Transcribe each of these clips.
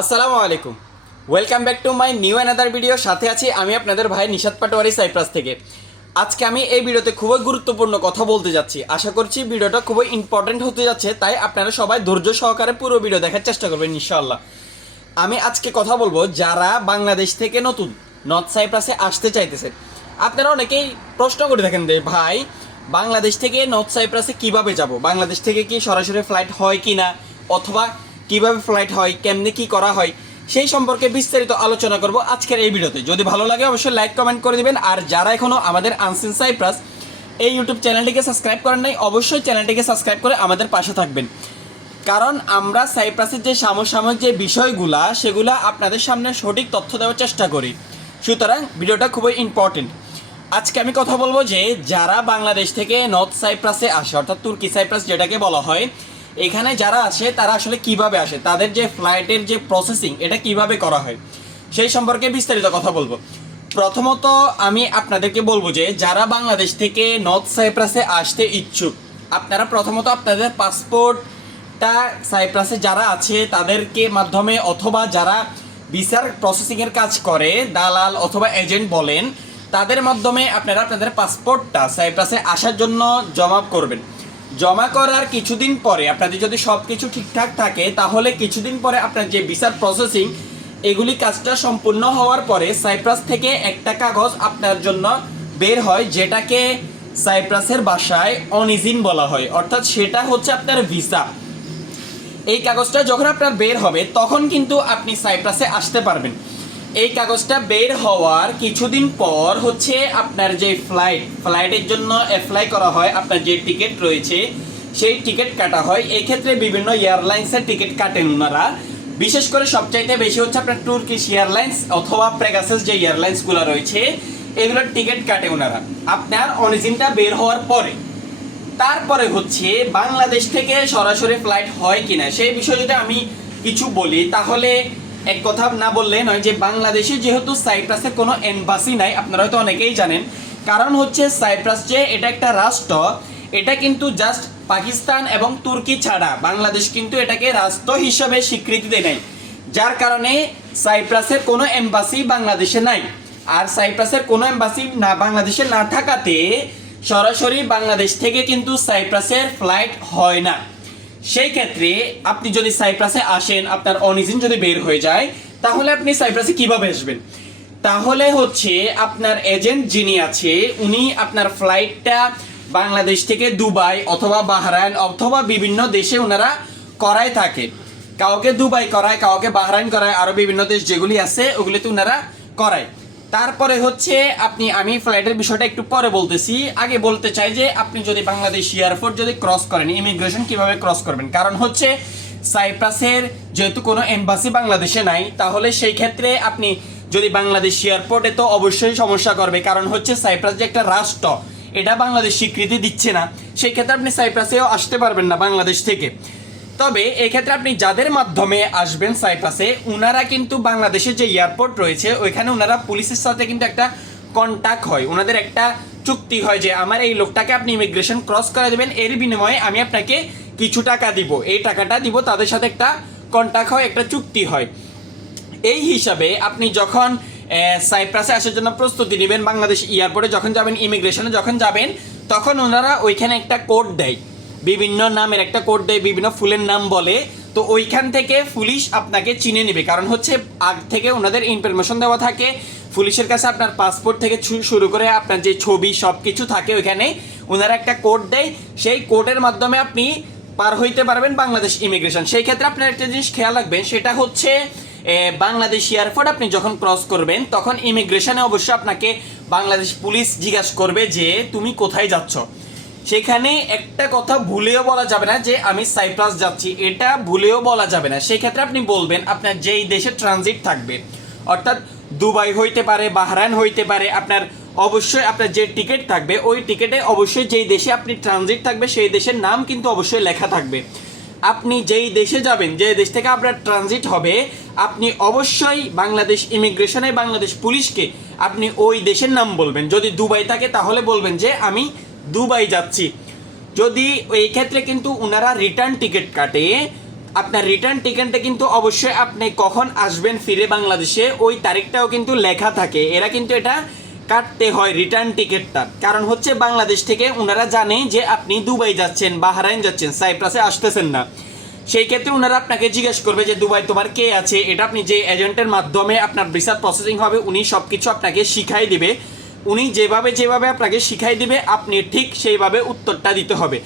আসসালামু আলাইকুম। Welcome back to my new another video সাথে আছি আমি আপনাদের ভাই নিশাদ পাটোয়ারি সাইপ্রাস থেকে। আজকে আমি এই ভিডিওতে খুবই গুরুত্বপূর্ণ কথা বলতে যাচ্ছি। আশা করছি ভিডিওটা খুবই ইম্পর্টেন্ট হতে যাচ্ছে, তাই আপনারা সবাই ধৈর্য সহকারে পুরো ভিডিও দেখার চেষ্টা করবেন ইনশাআল্লাহ। আমি আজকে কথা বলব যারা বাংলাদেশ থেকে নতুন নর্থ সাইপ্রাসে আসতে চাইতেছে। আপনারা অনেকেই প্রশ্ন করে থাকেন যে, ভাই, বাংলাদেশ থেকে নর্থ সাইপ্রাসে কীভাবে যাব? বাংলাদেশ থেকে কি সরাসরি ফ্লাইট হয় কি না অথবা কীভাবে ফ্লাইট হয়, কেমনে কি করা হয়, সেই সম্পর্কে বিস্তারিত আলোচনা করব আজকের এই ভিডিওতে। যদি ভালো লাগে অবশ্যই লাইক কমেন্ট করে দিবেন। আর যারা এখনও আমাদের আনসিন সাইপ্রাস এই ইউটিউব চ্যানেলটিকে সাবস্ক্রাইব করেন নাই, অবশ্যই চ্যানেলটিকে সাবস্ক্রাইব করে আমাদের পাশে থাকবেন। কারণ আমরা সাইপ্রাসের যে সমসাময়িক যে বিষয়গুলা, সেগুলা আপনাদের সামনে সঠিক তথ্য দেওয়ার চেষ্টা করি। সুতরাং ভিডিওটা খুবই ইম্পর্টেন্ট আজকে আমি কথা বলব যে, যারা বাংলাদেশ থেকে নর্থ সাইপ্রাসে আসে, অর্থাৎ তুর্কি সাইপ্রাস যেটাকে বলা হয় এখানে যারা আসে, তারা আসলে কীভাবে আসে? তাদের যে ফ্লাইটের যে প্রসেসিং এটা কীভাবে করা হয়? সেই সম্পর্কে বিস্তারিত কথা বলব। প্রথমত আমি আপনাদেরকে বলব যে, যারা বাংলাদেশ থেকে নর্থ সাইপ্রাসে আসতে ইচ্ছুক, আপনারা প্রথমত আপনাদের পাসপোর্টটা সাইপ্রাসে যারা আছে, তাদেরকে মাধ্যমে অথবা যারা ভিসার প্রসেসিংয়ের কাজ করে, দালাল অথবা এজেন্ট বলেন, তাদের মাধ্যমে আপনারা আপনাদের পাসপোর্টটা সাইপ্রাসে আসার জন্য জমা করবেন। জমা করার কিছুদিন পরে আপনাদের যদি সব কিছু ঠিকঠাক থাকে, তাহলে কিছুদিন পরে আপনার যে ভিসার প্রসেসিং এগুলি কাজটা সম্পূর্ণ হওয়ার পরে সাইপ্রাস থেকে একটা কাগজ আপনার জন্য বের হয়, যেটাকে সাইপ্রাসের ভাষায় অনিজিন বলা হয়। অর্থাৎ সেটা হচ্ছে আপনার ভিসা। এই কাগজটা যখন আপনার বের হবে, তখন কিন্তু আপনি সাইপ্রাসে আসতে পারবেন। এই কাগজটা বের হওয়ার কিছুদিন পর হচ্ছে আপনার যে ফ্লাইট ফ্লাইটের জন্য অ্যাপ্লাই করা হয়, আপনার যে টিকিট রয়েছে, সেই টিকিট কাটা হয়। এই ক্ষেত্রে বিভিন্ন এয়ারলাইন্সের টিকিট কাটেন ওনারা। বিশেষ করে সবচাইতে বেশি হচ্ছে আপনার তুর্কিশ এয়ারলাইন্স অথবা প্রেগাসেস যে এয়ারলাইন্সগুলো রয়েছে, এগুলোর টিকিট কাটে ওনারা। আপনার অরিজিনটা বের হওয়ার পরে। তারপরে হচ্ছে বাংলাদেশ থেকে সরাসরি ফ্লাইট হয় কিনা সেই বিষয়ে যদি আমি কিছু বলি, তাহলে এক কথা না বললে নয় যে বাংলাদেশে যেহেতু সাইপ্রাসে কোনো এম্বাসি নাই, আপনারা হয়তো অনেকেই জানেন। কারণ হচ্ছে সাইপ্রাস যে এটা একটা রাষ্ট্র, এটা কিন্তু জাস্ট পাকিস্তান এবং তুর্কি ছাড়া। বাংলাদেশ কিন্তু এটাকে রাষ্ট্র হিসাবে স্বীকৃতি দেয় নাই। যার কারণে সাইপ্রাসের কোনো এম্বাসি বাংলাদেশে নাই। আর সাইপ্রাসের কোনো এম্বাসি না বাংলাদেশে না থাকাতে সরাসরি বাংলাদেশ থেকে কিন্তু সাইপ্রাসের ফ্লাইট হয় না। সেই ক্ষেত্রে আপনি যদি সাইপ্রাসে আসেন, আপনার অনিজিন যদি বের হয়ে যায়, তাহলে আপনি সাইপ্রাসে কীভাবে আসবেন? তাহলে হচ্ছে আপনার এজেন্ট যিনি আছে, উনি আপনার ফ্লাইটটা বাংলাদেশ থেকে দুবাই অথবা বাহরাইন অথবা বিভিন্ন দেশে ওনারা করায় থাকে। কাউকে দুবাই করায়, কাউকে বাহরাইন করায় আরও বিভিন্ন দেশ যেগুলি আছে, ওগুলিতে ওনারা করায়। তারপরে হচ্ছে আপনি, আমি ফ্লাইটের বিষয়টা একটু পরে বলতেছি। আগে বলতে চাই যে আপনি যদি বাংলাদেশ এয়ারপোর্ট যদি ক্রস করেন ইমিগ্রেশন কীভাবে ক্রস করবেন? কারণ হচ্ছে সাইপ্রাসের যেহেতু কোনো এম্বাসি বাংলাদেশে নাই, তাহলে সেই ক্ষেত্রে আপনি যদি বাংলাদেশ এয়ারপোর্টে তো অবশ্যই সমস্যা করবে। কারণ হচ্ছে সাইপ্রাস যে একটা রাষ্ট্র, এটা বাংলাদেশ স্বীকৃতি দিচ্ছে না। সেই ক্ষেত্রে আপনি সাইপ্রাসেও আসতে পারবেন না বাংলাদেশ থেকে। তবে এক্ষেত্রে আপনি যাদের মাধ্যমে আসবেন সাইপ্রাসে ওনারা কিন্তু বাংলাদেশের যে এয়ারপোর্ট রয়েছে, ওইখানে ওনারা পুলিশের সাথে কিন্তু একটা কন্ট্যাক্ট হয়। ওনাদের একটা চুক্তি হয় যে আমার এই লোকটাকে আপনি ইমিগ্রেশন ক্রস করে দেবেন, এর বিনিময়ে আমি আপনাকে কিছু টাকা দিব। এই টাকাটা দিব, তাদের সাথে একটা কন্ট্যাক্ট হয়, একটা চুক্তি হয়। এই হিসাবে আপনি যখন সাইপ্রাসে আসার জন্য প্রস্তুতি নেবেন বাংলাদেশ এয়ারপোর্টে, যখন যাবেন ইমিগ্রেশনে যখন যাবেন, তখন ওনারা ওইখানে একটা কোড দেয়। বিভিন্ন নামের একটা কোড দেয়, বিভিন্ন ফুলের নাম বলে। তো ওইখান থেকে পুলিশ আপনাকে চিনে নেবে। কারণ হচ্ছে, আগ থেকে ওনাদের ইনফরমেশন দেওয়া থাকে। পুলিশের কাছে আপনার পাসপোর্ট থেকে শুরু করে আপনার যে ছবি সব কিছু থাকে ওইখানে। ওনারা একটা কোড দেয়। সেই কোডের মাধ্যমে আপনি পার হইতে পারবেন বাংলাদেশ ইমিগ্রেশন সেই ক্ষেত্রে আপনার একটা জিনিস খেয়াল রাখবেন, সেটা হচ্ছে বাংলাদেশ এয়ারপোর্ট আপনি যখন ক্রস করবেন, তখন ইমিগ্রেশনে অবশ্যই আপনাকে বাংলাদেশ পুলিশ জিজ্ঞাসা করবে যে, তুমি কোথায় যাচ্ছ? সেখানে একটা কথা ভুলেও বলা যাবে না যে আমি সাইপ্রাস যাচ্ছি। এটা ভুলেও বলা যাবে না। সেই ক্ষেত্রে আপনি বলবেন, আপনার যেই দেশে ট্রানজিট থাকবে, অর্থাৎ দুবাই হইতে পারে, বাহরাইন হইতে পারে, আপনার অবশ্যই আপনার যে টিকিট থাকবে, ওই টিকিটে অবশ্যই যেই দেশে আপনি ট্রানজিট থাকবে, সেই দেশের নাম কিন্তু অবশ্যই লেখা থাকবে। আপনি যেই দেশে যাবেন, যে দেশ থেকে আপনার ট্রানজিট হবে, আপনি অবশ্যই বাংলাদেশ ইমিগ্রেশনে বাংলাদেশ পুলিশকে আপনি ওই দেশের নাম বলবেন। যদি দুবাই থাকে, তাহলে বলবেন যে, আমি দুবাই যাচ্ছি। যদি এই ক্ষেত্রে কিন্তু ওনারা রিটার্ন টিকিট কাটে, আপনার রিটার্ন টিকিটটা কিন্তু অবশ্যই আপনি কখন আসবেন ফিরে বাংলাদেশে, ওই তারিখটাও কিন্তু লেখা থাকে। এরা কিন্তু এটা কাটতে হয় রিটার্ন টিকিটটা কারণ হচ্ছে বাংলাদেশ থেকে ওনারা জানে যে আপনি দুবাই যাচ্ছেন, বাহারাইন যাচ্ছেন, সাইপ্রাসে আসতেছেন না। সেই ক্ষেত্রে ওনারা আপনাকে জিজ্ঞেস করবে যে, দুবাই তোমার কে আছে? এটা আপনি যে এজেন্টের মাধ্যমে আপনার ভিসা প্রসেসিং হবে, উনি সব কিছু আপনাকে শিখাই দিবে। উনি যেভাবে যেভাবে আপনাকে শিখাই দিবে, আপনি ঠিক সেইভাবে উত্তরটা দিতে হবে।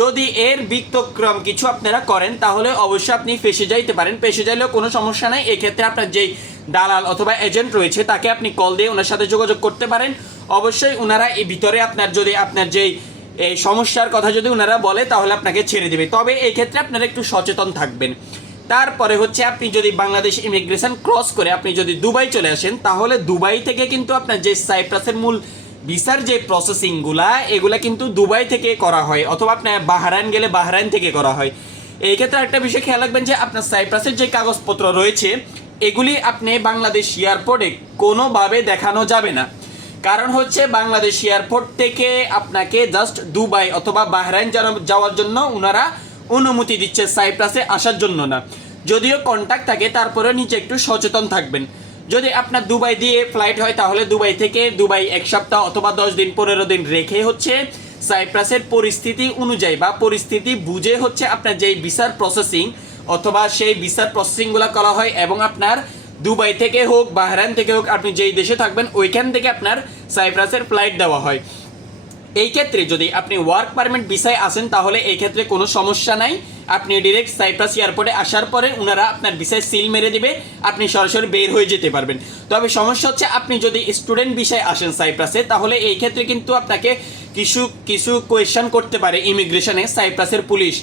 যদি এর বিক্তক্রম কিছু আপনারা করেন, তাহলে অবশ্যই আপনি ফেসে যাইতে পারেন। ফেসে যাইলেও কোনো সমস্যা নাই। এক্ষেত্রে আপনার যেই দালাল অথবা এজেন্ট রয়েছে, তাকে আপনি কল দিয়ে ওনার সাথে যোগাযোগ করতে পারেন। অবশ্যই ওনারা এই ভিতরে আপনার যদি আপনার যেই, এই সমস্যার কথা যদি ওনারা বলে, তাহলে আপনাকে ছেড়ে দেবে। তবে এই ক্ষেত্রে আপনারা একটু সচেতন থাকবেন। তারপরে হচ্ছে আপনি যদি বাংলাদেশ ইমিগ্রেশন ক্রস করে আপনি যদি দুবাই চলে আসেন, তাহলে দুবাই থেকে কিন্তু আপনার যে সাইপ্রাসের মূল ভিসার যে প্রসেসিংগুলা এগুলা কিন্তু দুবাই থেকে করা হয়, অথবা আপনার বাহারাইন গেলে বাহারাইন থেকে করা হয়। এই ক্ষেত্রে একটা বিষয় খেয়াল রাখবেন যে আপনার সাইপ্রাসের যে কাগজপত্র রয়েছে, এগুলি আপনি বাংলাদেশ এয়ারপোর্টে কোনোভাবে দেখানো যাবে না। কারণ হচ্ছে বাংলাদেশ এয়ারপোর্ট থেকে আপনাকে জাস্ট দুবাই অথবা বাহরাইন যাওয়ার- যাওয়ার জন্য ওনারা অনুমতি দিচ্ছে সাইপ্রাসে আসার জন্য না। যদিও কন্ট্যাক্ট থাকে তারপরে নিচে একটু সচেতন থাকবেন। যদি আপনার দুবাই দিয়ে ফ্লাইট হয়, তাহলে দুবাই থেকে দুবাই এক সপ্তাহ অথবা দশ দিন, পনেরো দিন রেখে হচ্ছে সাইপ্রাসের পরিস্থিতি অনুযায়ী বা পরিস্থিতি বুঝে হচ্ছে আপনার যেই ভিসার প্রসেসিং অথবা সেই ভিসার প্রসেসিংগুলো করা হয় এবং আপনার দুবাই থেকে হোক, বাহরাইন থেকে হোক, আপনি যেই দেশে থাকবেন, ওইখান থেকে আপনার সাইপ্রাসের ফ্লাইট দেওয়া হয়। এই ক্ষেত্রে যদি আপনি ওয়ার্ক পারমিট ভিসায় আসেন, তাহলে এই ক্ষেত্রে কোনো সমস্যা নাই। আপনি ডিরেক্ট সাইপ্রাস এয়ারপোর্টে আসার পরে ওনারা আপনার ভিসায় সিল মেরে দিবে, আপনি সরাসরি বের হয়ে যেতে পারবেন। তবে সমস্যা হচ্ছে, আপনি যদি স্টুডেন্ট বিষয়ে আসেন সাইপ্রাসে তাহলে এই ক্ষেত্রে কিন্তু আপনাকে কিছু কিছু কোয়েশ্চেন করতে পারে ইমিগ্রেশনে সাইপ্রাসের পুলিশ।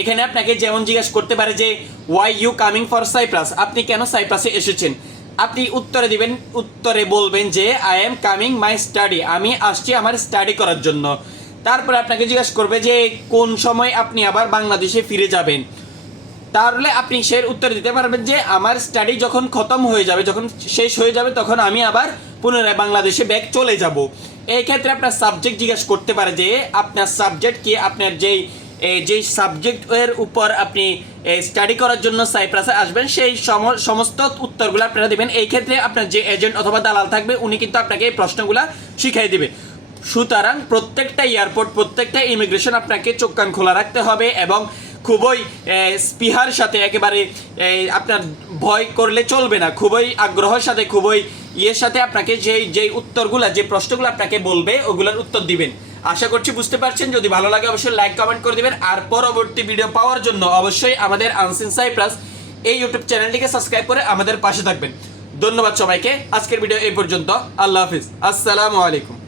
এখানে আপনাকে যেমন জিজ্ঞেস করতে পারে যে why you coming for Cyprus আপনি কেন সাইপ্রাসে এসেছেন? আপনি উত্তরে দিবেন, উত্তরে বলবেন যে I am coming my study আমি আসছি আমার স্টাডি করার জন্য। তারপরে আপনাকে জিজ্ঞেস করবে যে, কোন সময় আপনি আবার বাংলাদেশে ফিরে যাবেন? তাহলে আপনি সে উত্তর দিতে পারবেন যে, আমার স্টাডি যখন খতম হয়ে যাবে, যখন শেষ হয়ে যাবে, তখন আমি আবার পুনরায় বাংলাদেশে ব্যাক চলে যাব। এই ক্ষেত্রে আপনার সাবজেক্ট জিজ্ঞেস করতে পারে যে, আপনার সাবজেক্ট কি? আপনার যেই যেই সাবজেক্টের উপর আপনি স্টাডি করার জন্য সাইপ্রাসে আসবেন, সেই সম- সমস্ত উত্তরগুলো আপনারা দিবেন। এই ক্ষেত্রে আপনার যে এজেন্ট অথবা দালাল থাকবে, উনি কিন্তু আপনাকে এই প্রশ্নগুলো শিখাই দিবে। সুতরাং প্রত্যেকটা এয়ারপোর্ট প্রত্যেকটা ইমিগ্রেশন আপনাকে চোখ কান খোলা রাখতে হবে এবং খুবই স্পৃহার সাথে একেবারে আপনার ভয় করলে চলবে না। খুবই আগ্রহের সাথে, খুবই ইয়ের সাথে আপনাকে যেই যেই উত্তরগুলো, যে প্রশ্নগুলো আপনাকে বলবে, ওগুলোর উত্তর দিবেন। আশা করছি বুঝতে পারছেন। যদি ভালো লাগে অবশ্যই লাইক কমেন্ট করে দেবেন। আর পরবর্তী ভিডিও পাওয়ার জন্য অবশ্যই আমাদের আনসিন সাইপ্রাস এই ইউটিউব চ্যানেলটিকে সাবস্ক্রাইব করে আমাদের পাশে থাকবেন। ধন্যবাদ সবাইকে। আজকের ভিডিও এই পর্যন্ত। আল্লাহ হাফিজ। আসসালামু আলাইকুম।